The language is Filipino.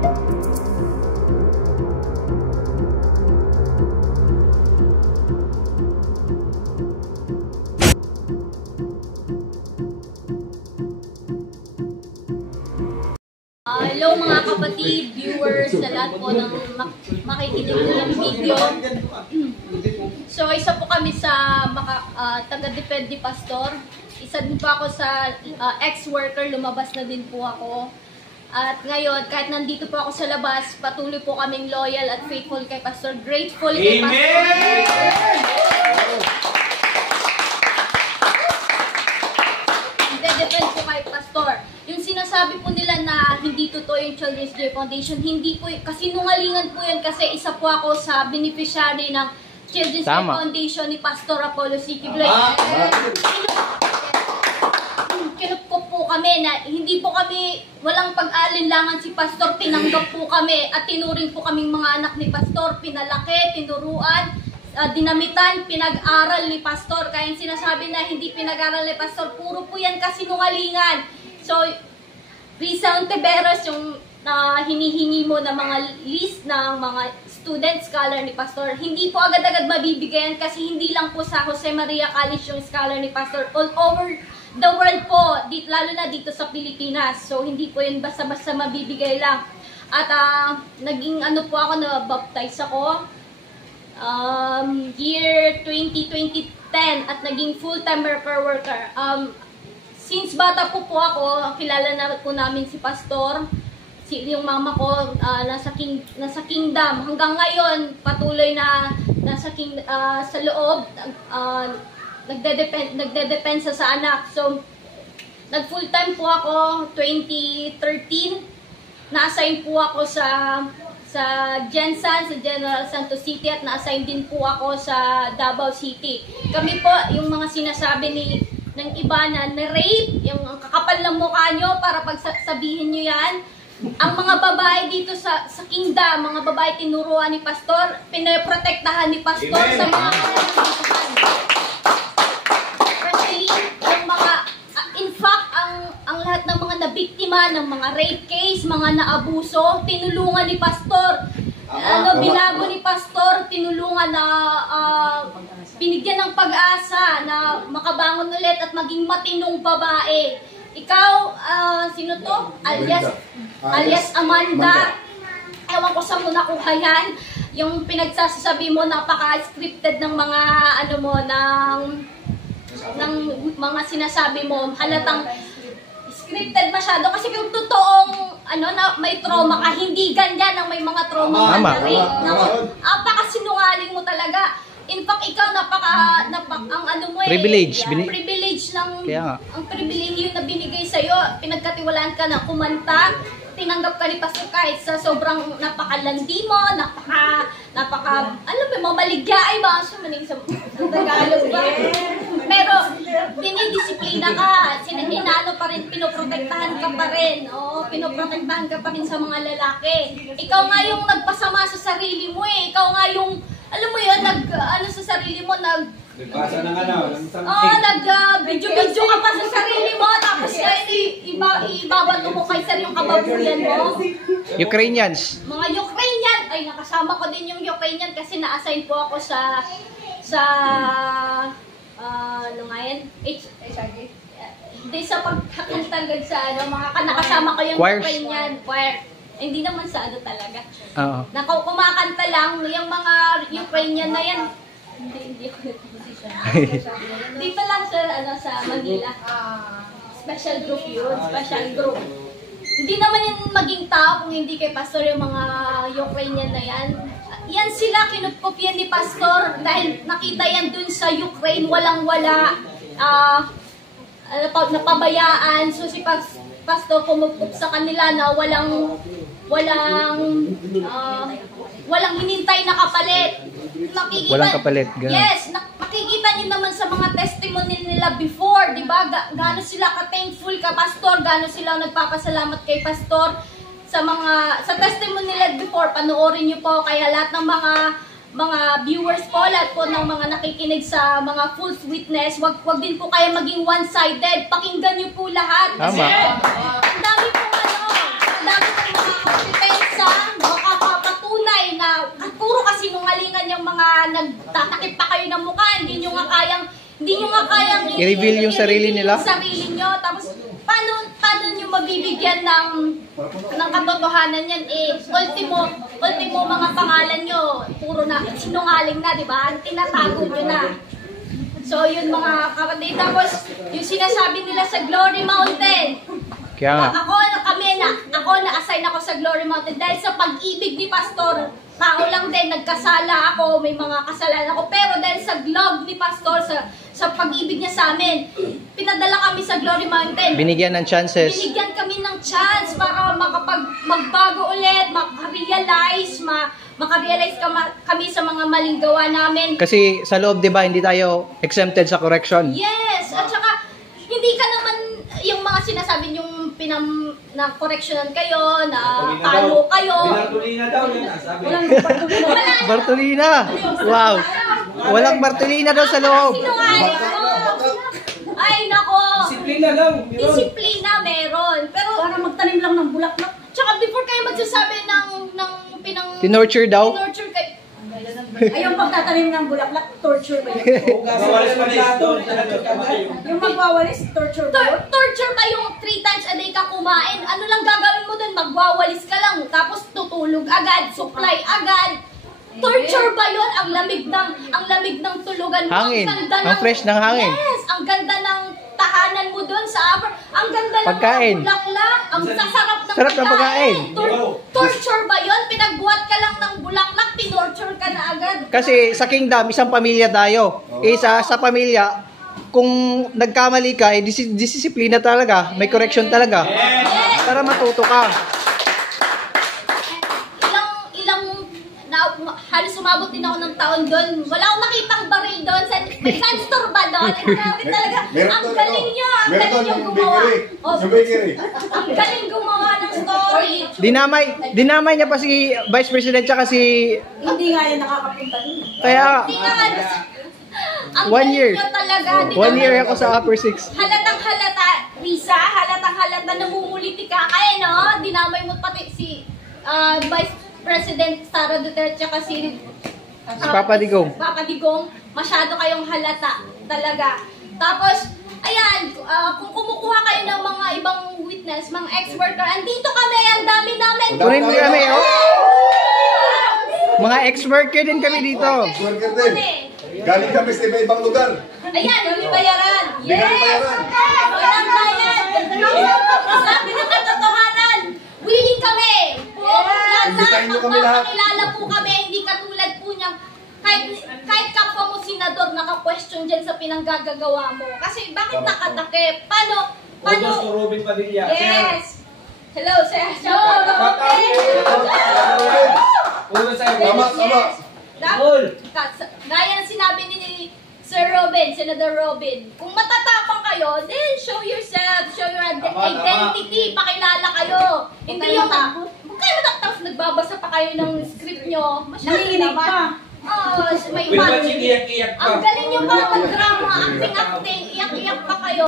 Hello mga kapatid, viewers, sa lahat po ng makikinig ng video. So isa po kami sa taga-Defend ni Pastor. Isa din po ako sa ex-worker, lumabas na din po ako. At ngayon, kahit nandito po ako sa labas, patuloy po kaming loyal at faithful kay Pastor. Grateful kay Pastor. Defend po kay Pastor. Yung sinasabi po nila na hindi totoo yung Children's Joy Foundation, hindi po, kasi nungalingan po yan kasi isa po ako sa beneficiary ng Children's Joy Foundation ni Pastor Apollo Sikibloy. Kinup po kami na hindi po kami, walang pag-alinlangan si Pastor, tinanggap po kami at tinuring po kaming mga anak ni Pastor, pinalaki, tinuruan, dinamitan, pinag-aral ni Pastor. Kaya yung sinasabi na hindi pinag-aral ni Pastor, puro po yan kasi nungalingan. So, Risa Ontiveros, yung hinihingi mo na mga list ng mga student scholar ni Pastor, hindi po agad-agad mabibigyan kasi hindi lang po sa Jose Maria College yung scholar ni Pastor. All over the world po, lalo na dito sa Pilipinas. So, hindi po yun basta-basta mabibigay lang. At naging po ako, na-baptize ako year 2010 at naging full-time worker. Since bata po ako, kilala na po namin si Pastor, yung mama ko nasa kingdom. Hanggang ngayon, patuloy na sa loob, nagdedepensa sa anak. So, nag-full-time po ako 2013. Na-assign po ako sa Gensan, sa General Santos City, at na-assign din po ako sa Davao City. Kami po, yung mga sinasabi ng iba na rape, yung kakapal ng mukha nyo para pagsabihin nyo yan. Ang mga babae dito sa kingdom, mga babae tinuruan ni Pastor, pinaprotektahan ni Pastor. Amen. Sa mga kanang. Especially, yung mga, in fact, ang lahat ng mga nabiktima ng mga rape case, mga naabuso, tinulungan ni Pastor. Binago ni Pastor, tinulungan na binigyan ng pag-asa na makabangon ulit at maging matinong babae. Ikaw, sino to? Alias Amanda. Ewan ko saan mo nakuha yan. Yung pinagsasabi mo, napaka-scripted ng mga ng mga sinasabi mo. Halatang scripted masyado kasi kung totoong na may trauma ka, hindi ganyan ang may mga trauma ka na rin. Napakasinungaling mo talaga. In fact, ikaw privilege. Privilege ng ang privilege na binigay sa iyo, pinagkatiwalaan ka na kumanta, tinanggap ka ni Pastor kahit sa sobrang napakalandi mo, mamaligyaay ba sa Tagalog ba? Pero dinidisiplina ka, inaano pa rin, pinoprotektahan ka pa rin, pinoprotektahan ka pa rin sa mga lalaki. Ikaw nga yung nagpasama sa sarili mo ikaw nga yung alam mo yun, sa sarili mo, nagpasa ng nag-video ka pa sa sarili mo, tapos ibabato mo kay sir yung kababuyan mo. Ukrainians. Mga Ukrainian, ay nakasama ko din yung Ukrainian kasi na-assign po ako sa HRD? Hindi sa pagkakantagad sa nakasama ko yung Ukrainian choir. Hindi naman sa talaga. Oo. Kumakanta lang, yung mga Ukrainian na yan. Hindi ako nag-position. Dito lang sa Manila. Special group yun, special group. Hindi naman yan maging tao kung hindi kay Pastor yung mga Ukrainian na yan. Yan sila, kinupkopyan ni Pastor dahil nakita yan dun sa Ukraine, walang-wala. Napabayaan. So si Pastor kumupkup sa kanila na walang hinintay na kapalit. Walang kapalit. Ganun. Yes, makikita niyo naman sa mga testimony nila before, di ba? Gaano sila ka-thankful ka Pastor, gaano sila nagpapasalamat kay Pastor sa testimony nila before. Panoorin niyo po, kaya lahat ng mga viewers po, lahat po ng mga nakikinig sa mga false witness, wag din po kayo maging one-sided. Pakinggan niyo po lahat. Kasi ang dami pong ang dami pong mga competence nagtatakip pa kayo ng mukha, hindi nyo nga kayang I-reveal yung sarili nila? Yung sarili nyo. Tapos, paano nyo mabibigyan ng katotohanan yan? Ultimo mga pangalan nyo, puro na sinungaling na, di ba? Tinatago nyo na. So, yun mga kapatid. Tapos, yung sinasabi nila sa Glory Mountain. Kaya nga. Ako na-assign ako sa Glory Mountain dahil sa pag-ibig ni Pastor. Tao lang din, nagkasala ako, may mga kasalanan ako. Pero dahil sa love ni Pastor, sa pag-ibig niya sa amin, pinadala kami sa Glory Mountain. Binigyan ng chances. Binigyan kami ng chance para magbago ulit, makarealize kami sa mga maling gawa namin. Kasi sa loob, di ba, hindi tayo exempted sa correction. Yes, at saka hindi ka naman yung mga sinasabi yung na correctionan kayo, na talo kayo. Bartolina daw yan. Sabi. Bartolina! Wow! Walang Bartolina daw sa loob. Sinungaling ko. Ay, nako. Disiplina lang. Disiplina meron. Pero Para magtanim lang ng bulaklak. tsaka before kayo magsasabi ng Tinorture daw? tinorture kayo. Ay, yung pagtatanim ng bulaklak, torture ba yun? Bawalis pa dito. Yung magwawalis, torture ba yun? Torture ba yung 3 times a day ka kumain? Ano lang gagawin mo dun? Magwawalis ka lang, tapos tutulog agad, supply agad. Torture ba yun? Ang lamig ng tulugan mo. Hangin. Ang ganda Ang fresh ng hangin. Yes, ang ganda ng tahanan mo dun sa upper. Ang ganda ng Pagkain. mga bulaklak. Ang sasarap ng Sarap ng pagkain. Torture ba yun? Pinagbuhat ka lang ng bulaklak, tinorture ka na agad. Kasi sa kingdom, isang pamilya tayo. Isa sa pamilya, kung nagkamali ka, disisiplina talaga. May correction talaga. Yes. Para matuto ka. Halos sumabot din ako ng taon doon. Wala akong nakitang baril doon. May sandstore ba doon? Grabe talaga. Ang galing nyo. Ang galing nyo gumawa. Ang galing gumawa ng story. Dinamay niya pa si Vice President tsaka si... Hindi nga yan nakakapunta dun. Kaya, Hindi nga ang 1 galing year. nyo talaga. 1 year ako sa upper 6. Halatang halata, Risa, halatang halata, namumuliti ka. Kaya no, dinamay mo pati si Vice President Sara Duterte kasi Papa Digong. Papa Digong, masyado kayong halata talaga. Tapos, ayan, kung kumukuha kayo ng mga ibang witness, mga ex-worker, andito kami, ang dami namin. Kunin mo kami, oh. Mga ex-worker din kami dito. Worker din. Galing kami sa iba-ibang lugar. Ayan, hindi bayaran. Hindi kami bayaran. Walang bayad. Sabi ng katotohanan, willing kami. Imbitahin niyo kami lahat. Magpapakilala po kami, hindi katulad po niyang kahit kapwa mo senador naka-question dyan sa pinanggagawa mo. Kasi bakit nakatakip? Paano? Gusto Robin Padilla. Yes. Hello, sir. Una sa'yo. Tama. Cool. Gaya ng sinabi ni Sir Robin, Senator Robin, kung matatapang kayo, then show yourself, show your identity, pakilala kayo. Hindi yung kayo tapos nagbabasa pa kayo ng script nyo. Nanginginig pa. Oo, may Will iwan. Matching iyak-iyak pa. Ang galing nyo pa mag-drama, acting-acting, iyak-iyak pa kayo.